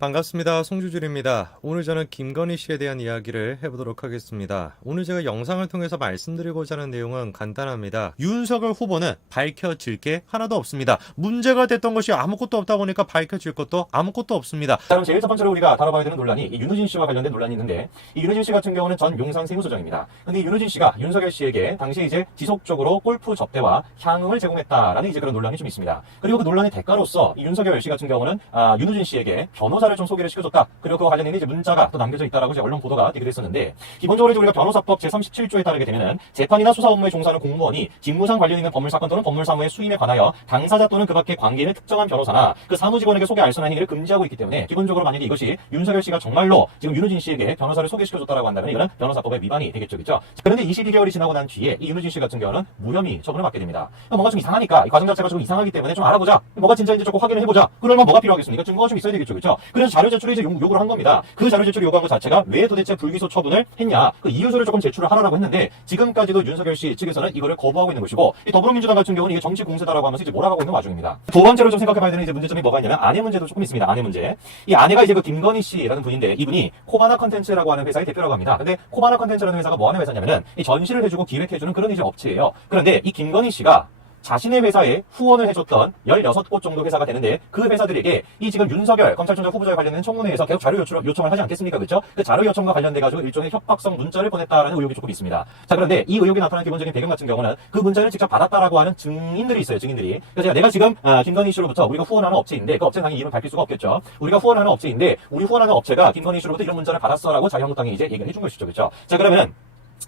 반갑습니다. 송주줄입니다. 오늘 저는 김건희 씨에 대한 이야기를 해보도록 하겠습니다. 오늘 제가 영상을 통해서 말씀드리고자 하는 내용은 간단합니다. 윤석열 후보는 밝혀질 게 하나도 없습니다. 문제가 됐던 것이 아무것도 없다 보니까 밝혀질 것도 아무것도 없습니다. 자, 그럼 제일 첫 번째로 우리가 다뤄봐야 되는 논란이 이 윤우진 씨와 관련된 논란이 있는데, 이 윤우진 씨 같은 경우는 전 용산 세무서장입니다. 근데 이 윤우진 씨가 윤석열 씨에게 당시에 이제 지속적으로 골프 접대와 향응을 제공했다라는 이제 그런 논란이 좀 있습니다. 그리고 그 논란의 대가로서 이 윤석열 씨 같은 경우는 윤우진 씨에게 변호사를 좀 소개를 시켜줬다. 그리고 그와 관련된 이제 문자가 또 남겨져 있다라고 이제 언론 보도가 되기도 했었는데, 기본적으로 이제 우리가 변호사법 제37조에 따르게 되면은 재판이나 수사 업무에 종사하는 공무원이 직무상 관련 있는 법률사건 또는 법률사무의 수임에 관하여 당사자 또는 그 밖의 관계인을 특정한 변호사나 그 사무직원에게 소개 알선한 행위를 금지하고 있기 때문에, 기본적으로 만약에 이것이 윤석열 씨가 정말로 지금 윤우진 씨에게 변호사를 소개시켜줬다라고 한다면 이거는 변호사법의 위반이 되겠죠, 그렇죠? 그런데 22개월이 지나고 난 뒤에 이 윤우진 씨 같은 경우는 무혐의 처분을 받게 됩니다. 뭔가 좀 이상하니까, 이 과정 자체가 좀 이상하기 때문에 좀 알아보자. 뭐가 진짜인지 조금 확인을 해보자. 그러면 뭐가 필요하겠습니까? 증거가 좀 있어야 되겠죠, 그렇죠? 그래서 자료 제출을 이제 요구를 한 겁니다. 그 자료 제출을 요구한 것 자체가 왜 도대체 불기소 처분을 했냐, 그 이유서를 조금 제출을 하라고 했는데, 지금까지도 윤석열 씨 측에서는 이거를 거부하고 있는 것이고, 이 더불어민주당 같은 경우는 이게 정치 공세다라고 하면서 이제 몰아가고 있는 와중입니다. 두 번째로 좀 생각해봐야 되는 이제 문제점이 뭐가 있냐면 아내 문제도 조금 있습니다. 아내 문제. 이 아내가 이제 그 김건희 씨라는 분인데, 이분이 코바나 컨텐츠라고 하는 회사의 대표라고 합니다. 근데 코바나 컨텐츠라는 회사가 뭐 하는 회사냐면은 이 전시를 해주고 기획해주는 그런 이제 업체예요. 그런데 이 김건희 씨가 자신의 회사에 후원을 해줬던 16곳 정도 회사가 되는데, 그 회사들에게 이 지금 윤석열 검찰총장 후보자에 관련된 청문회에서 계속 자료 요청을 하지 않겠습니까? 그렇죠? 그 자료 요청과 관련돼가지고 일종의 협박성 문자를 보냈다라는 의혹이 조금 있습니다. 자, 그런데 이 의혹이 나타난 기본적인 배경 같은 경우는 그 문자를 직접 받았다라고 하는 증인들이 있어요, 증인들이. 그래서 내가 지금 김건희 씨로부터 우리가 후원하는 업체인데, 그 업체 당연히 이름을 밝힐 수가 없겠죠. 우리가 후원하는 업체인데, 우리 후원하는 업체가 김건희 씨로부터 이런 문자를 받았어라고 자유한국당이 이제 얘기를 해준 것이죠, 그렇죠? 자, 그러면은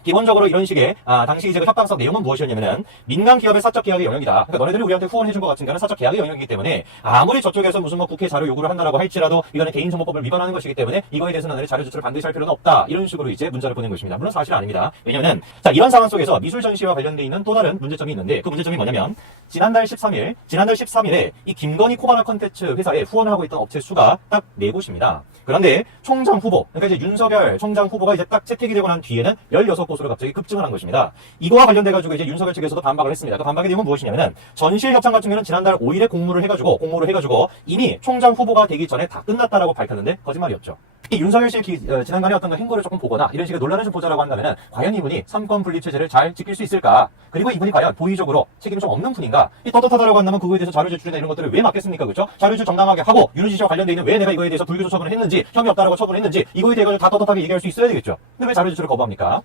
기본적으로 이런 식의 당시 이제 그 협박성 내용은 무엇이었냐면은, 민간 기업의 사적 계약의 영역이다. 그러니까 너네들이 우리한테 후원해준 것 같은 경우는 사적 계약의 영역이기 때문에, 아무리 저쪽에서 무슨 뭐 국회 자료 요구를 한다라고 할지라도 이거는 개인정보법을 위반하는 것이기 때문에 이거에 대해서는 너네 자료 제출을 반드시 할 필요는 없다. 이런 식으로 이제 문자를 보낸 것입니다. 물론 사실은 아닙니다. 왜냐면은 자, 이런 상황 속에서 미술 전시와 관련돼 있는 또 다른 문제점이 있는데, 그 문제점이 뭐냐면 지난달 13일에 이 김건희 코바나 컨텐츠 회사에 후원을 하고 있던 업체 수가 딱 4곳입니다. 그런데 총장 후보, 그러니까 이제 윤석열 총장 후보가 이제 딱 채택이 되고 난 뒤에는 16곳으로 갑자기 급증을 한 것입니다. 이거와 관련돼가지고 이제 윤석열 측에서도 반박을 했습니다. 그 반박의 내용은 무엇이냐면은, 전실 협상 같은 경우는 지난달 5일에 공모를 해가지고 이미 총장 후보가 되기 전에 다 끝났다라고 밝혔는데 거짓말이었죠. 이 윤석열 씨의 지난번에 어떤 행보를 조금 보거나 이런 식의 논란을 좀 보자라고 한다면은, 과연 이분이 삼권 분립 체제를 잘 지킬 수 있을까? 그리고 이분이 과연 도의적으로 책임이 좀 없는 분인가? 이 떳떳하다라고 한다면 그거에 대해서 자료 제출이나 이런 것들을 왜 막겠습니까? 그렇죠? 자료 제출 정당하게 하고, 윤우진 씨와 관련돼 있는 왜 내가 이거에 대해서 불기소 처분을 했는지, 혐의 없다라고 처분했는지 이거에 대해서 다 떳떳하게 얘기할 수 있어야 되겠죠. 근데 왜 자료 제출을 거부합니까?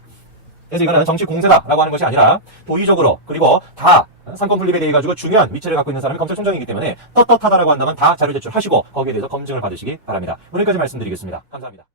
그래서 이거는 정치 공세다라고 하는 것이 아니라 도의적으로, 그리고 다 상권 분립에 대해 가지고 중요한 위치를 갖고 있는 사람이 검찰총장이기 때문에 떳떳하다라고 한다면 다 자료 제출하시고 거기에 대해서 검증을 받으시기 바랍니다. 오늘까지 말씀드리겠습니다. 감사합니다.